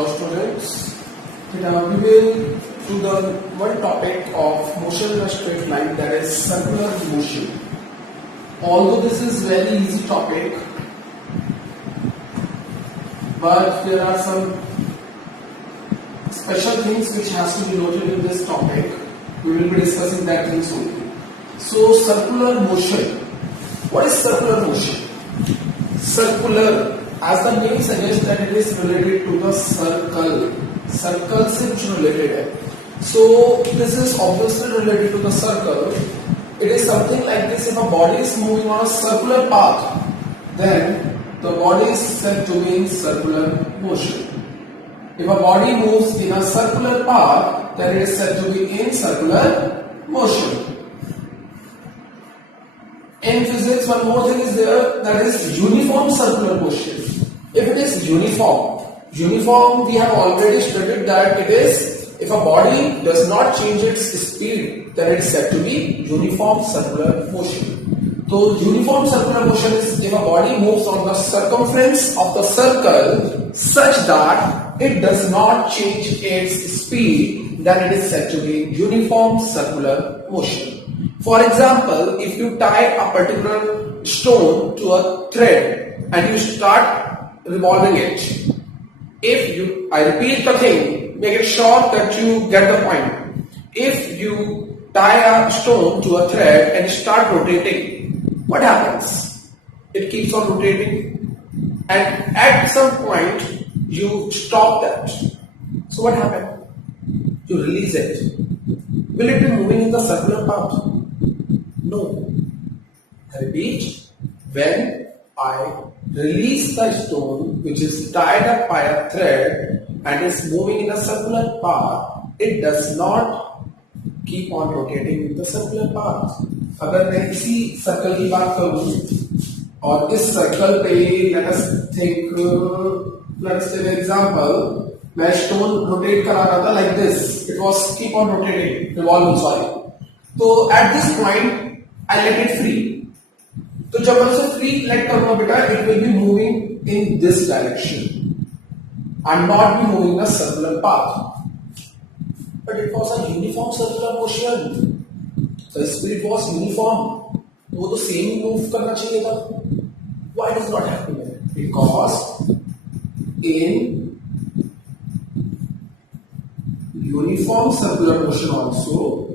Hello students, we will do the one topic of motion in a straight line, that is circular motion. Although this is very easy topic, but there are some special things which has to be noted in this topic. We will be discussing that things only. So circular motion. What is circular motion? Circular, as the name suggests, that it is related to the circle. Circle से कुछ related है. So this is obviously related to the circle. It is something like this: if a body is moving on a circular path, then the body is said to be in circular motion. If a body moves in a circular path, then it is said to be in circular motion. In physics, one more thing is there, that is uniform circular motion. If it is uniform, we have already studied that it is, if a body does not change its speed, then it is said to be uniform circular motion. So uniform circular motion is if a body moves on the circumference of the circle such that it does not change its speed, then it is said to be uniform circular motion. For example, if you tie a particular stone to a thread and you start revolving it, I repeat the thing, make it sure that you get the point. If you tie a stone to a thread and start rotating, what happens? It keeps on rotating, and at some point you stop that. So what happened? You release it. Will it be moving in the circular path? No. I repeat, when I release the stone which is tied up by a thread and is moving in a circular path, it does not keep on rotating in the circular path. अगर मैं इसी circle की बात करूं और इस circle पे let us take an example, मैं stone rotate करा रहा था like this, it was keep on rotating, revolving, sorry. तो at this point I let it free. तो जब मैं उसे free let करूंगा बेटा, it will be moving in this direction and not be moving in a circular path. But it was a uniform circular motion. The speed was uniform. वो तो same move करना चाहिए था. Why does not happen? Because in uniform circular motion also,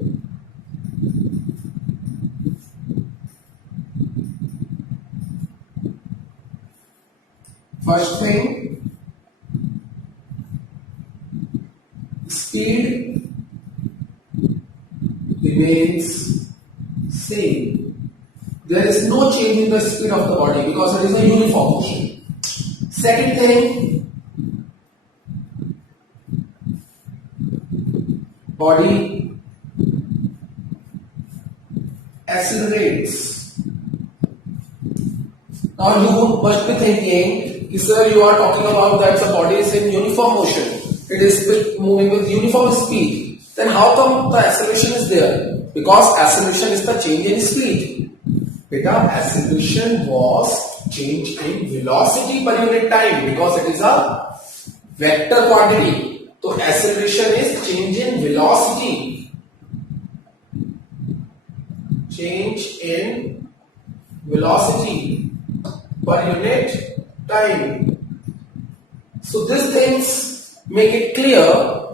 first thing, speed remains same. There is no change in the speed of the body because it is a uniform motion. Second thing, body accelerates. Now you must be thinking, sir, you are talking about that the body is in uniform motion. It is moving with uniform speed. Then how come the acceleration is there? Because acceleration is the change in speed. Beta, acceleration was change in velocity per unit time because it is a vector quantity. So acceleration is change in velocity. Change in velocity per unit time. So these things make it clear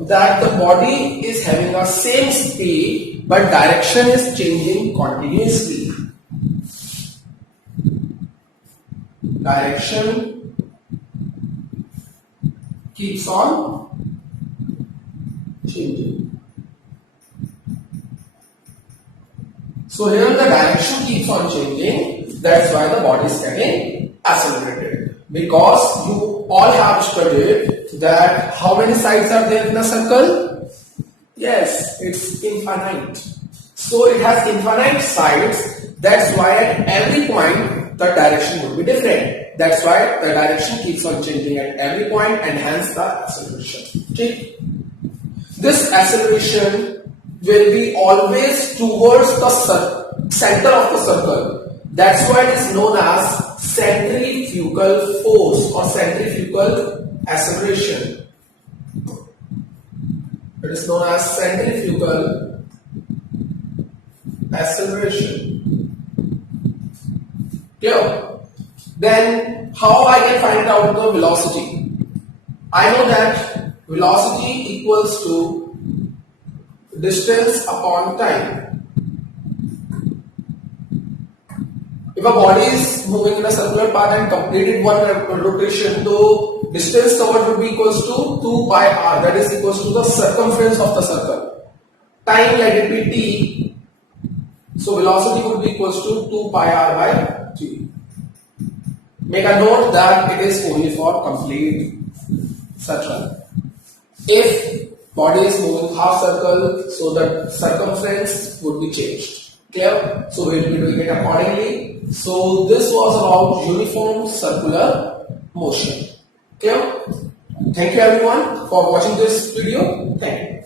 that the body is having a same speed but direction is changing continuously. Direction keeps on changing. So here the direction keeps on changing. That's why the body is getting accelerated. Because you all have studied that how many sides are there in a circle? Yes, it's infinite. So it has infinite sides. That's why at every point the direction would be different. That's why the direction keeps on changing at every point and hence the acceleration. Okay? This acceleration will be always towards the center of the circle. That's why it is known as centrifugal force or centrifugal acceleration. It is known as centrifugal acceleration. Clear? Then how I can find out the velocity? I know that velocity equals to distance upon time. If a body is moving in a circular path and completed one rotation, the distance covered would be equals to 2 pi r, that is equals to the circumference of the circle. Time, let it be t, so velocity would be equals to 2 pi r by t. Make a note that it is only for complete circle. If body is moving half circle, so the circumference would be changed. Clear? So we will be doing it accordingly. So this was about uniform circular motion. Clear? Thank you everyone for watching this video. Thank you.